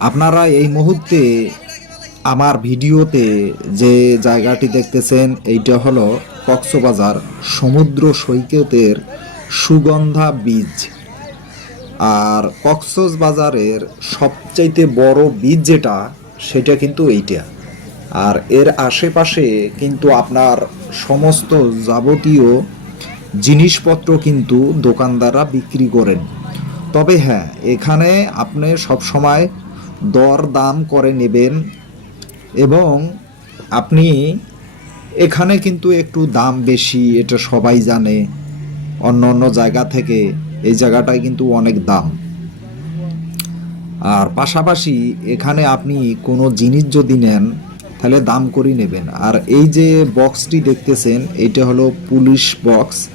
আপনারা এই মুহূর্তে আমার ভিডিওতে যে জায়গাটি দেখতেছেন, এইটা হলো কক্সবাজার সমুদ্র সৈকতের সুগন্ধা বীজ। আর কক্সবাজারের সবচাইতে বড় বীজ যেটা, সেটা কিন্তু এইটা। আর এর আশেপাশে কিন্তু আপনার সমস্ত যাবতীয় জিনিসপত্র কিন্তু দোকানদাররা বিক্রি করেন। তবে হ্যাঁ এখানে আপনি সব সময় দর দাম করে নেবেন এবং আপনি এখানে কিন্তু একটু দাম বেশি, এটা সবাই জানে। অন্য অন্য জায়গা থেকে এই জায়গাটায় কিন্তু অনেক দাম। আর পাশাপাশি এখানে আপনি কোনো জিনিস যদি নেন, তাহলে দাম করেই নেবেন। আর এই যে বক্সটি দেখতেছেন, এটা হলো পুলিশ বক্স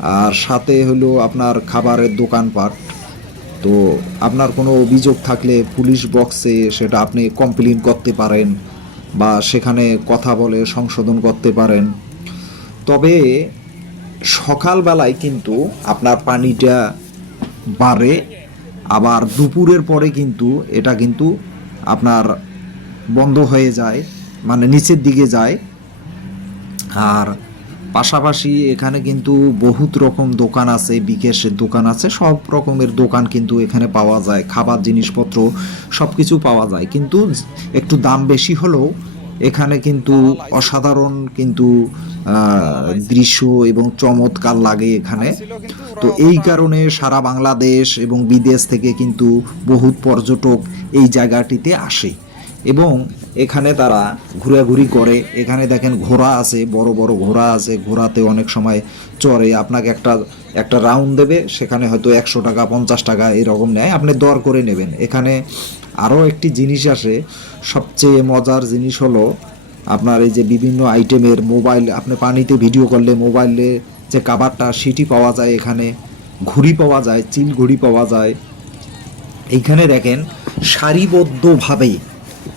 আর সাথে হলো আপনার খাবারের দোকানপাট তো আপনার কোনো অভিযোগ থাকলে পুলিশ বক্সে সেটা আপনি কমপ্লেন করতে পারেন বা সেখানে কথা বলে সংশোধন করতে পারেন। তবে সকালবেলায় কিন্তু আপনার পানিটা বাড়ে, আবার দুপুরের পরে কিন্তু এটা কিন্তু আপনার বন্ধ হয়ে যায় মানে নিচের দিকে যায়। আর পাশাপাশি এখানে কিন্তু বহুত রকম দোকান আছে, বিকেশের দোকান আছে, সব রকমের দোকান কিন্তু এখানে পাওয়া যায়, খাবার জিনিসপত্র সব কিছু পাওয়া যায়। কিন্তু একটু দাম বেশি হলেও এখানে কিন্তু অসাধারণ কিন্তু দৃশ্য এবং চমৎকার লাগে এখানে। তো এই কারণে সারা বাংলাদেশ এবং বিদেশ থেকে কিন্তু বহুত পর্যটক এই জায়গাটিতে আসে। এবং এখানে তারা ঘোরাঘুরি করে। এখানে দেখেন ঘোড়া আছে, বড় বড় ঘোড়া আছে। ঘোড়াতে অনেক সময় চড়ে। আপনাকে একটা একটা রাউন্ড দেবে, সেখানে হয়তো একশো টাকা, পঞ্চাশ টাকা এরকম নেয়। আপনি দর করে নেবেন। এখানে আরও একটি জিনিস আসে। সবচেয়ে মজার জিনিস হলো আপনার এই যে বিভিন্ন আইটেমের মোবাইল আপনি পানিতে ভিডিও করলে মোবাইলে যে কাভারটা সেটি পাওয়া যায় এখানে। ঘুড়ি পাওয়া যায়, চিল ঘুড়ি পাওয়া যায়। এইখানে দেখেন সারিবদ্ধভাবে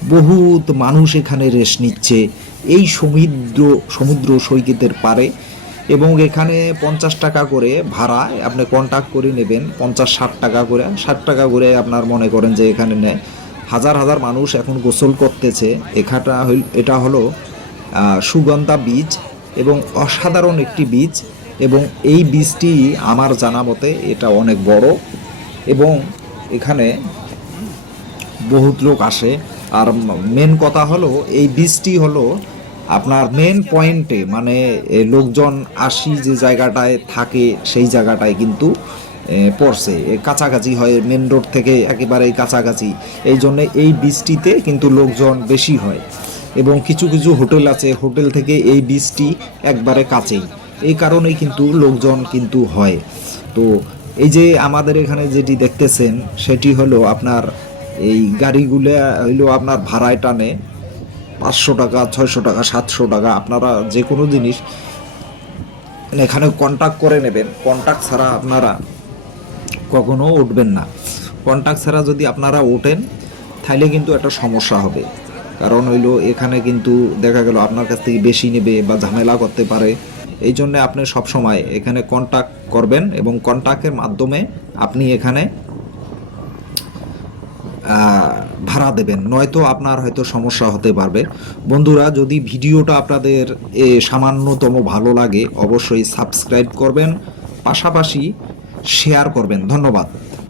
বহুত মানুষ এখানে রেস্ট নিচ্ছে। এই সমুদ্র সমুদ্র সৈকতের পারে এবং এখানে পঞ্চাশ টাকা করে ভাড়া, আপনি কন্ট্যাক্ট করে নেবেন, পঞ্চাশ, ষাট টাকা করে। ষাট টাকা করে আপনার মনে করেন যে এখানে নেয়। হাজার হাজার মানুষ এখন গোসল করতেছে। হইল- এটা হলো সুগন্ধা বীজ এবং অসাধারণ একটি বীজ এবং এই বীজটি আমার জানা মতে এটা অনেক বড়। এবং এখানে বহুত লোক আসে। আর মেন কথা হলো, এই বীজটি হলো আপনার মেন পয়েন্টে মানে লোকজন আসি যে জায়গাটায় থাকে, সেই জায়গাটায় কিন্তু পড়ছে। কাছাকাছি হয় মেন রোড থেকে একেবারে কাছাকাছি। এই জন্য এই বীজটিতে কিন্তু লোকজন বেশি হয়। এবং কিছু কিছু হোটেল আছে, হোটেল থেকে এই বীজটি একবারে কাছেই। এই কারণেই কিন্তু লোকজন কিন্তু হয়। তো, এই যে আমাদের এখানে যেটি দেখতেছেন, সেটি হলো আপনার এই গাড়িগুলো হইল আপনার ভাড়ায় টানে পাঁচশো টাকা, ছয়শো টাকা, সাতশো টাকা, আপনারা যে কোনো জিনিস এখানে কন্ট্যাক্ট করে নেবেন। কন্ট্যাক্ট ছাড়া আপনারা কখনো উঠবেন না। কন্ট্যাক্ট ছাড়া যদি আপনারা ওঠেন তাহলে কিন্তু একটা সমস্যা হবে। কারণ হইল এখানে কিন্তু দেখা গেল আপনার কাছ থেকে বেশি নেবে বা ঝামেলা করতে পারে। এই জন্য আপনি সবসময় এখানে কন্ট্যাক্ট করবেন এবং কন্ট্যাক্টের মাধ্যমে আপনি এখানে ভাড়া দেবেন। নয়তো আপনার হয়তো সমস্যা হতে পারবে। বন্ধুরা যদি ভিডিওটা আপনাদের এ, সামান্যতম ভালো লাগে অবশ্যই সাবস্ক্রাইব করবেন। পাশাপাশি শেয়ার করবেন। ধন্যবাদ।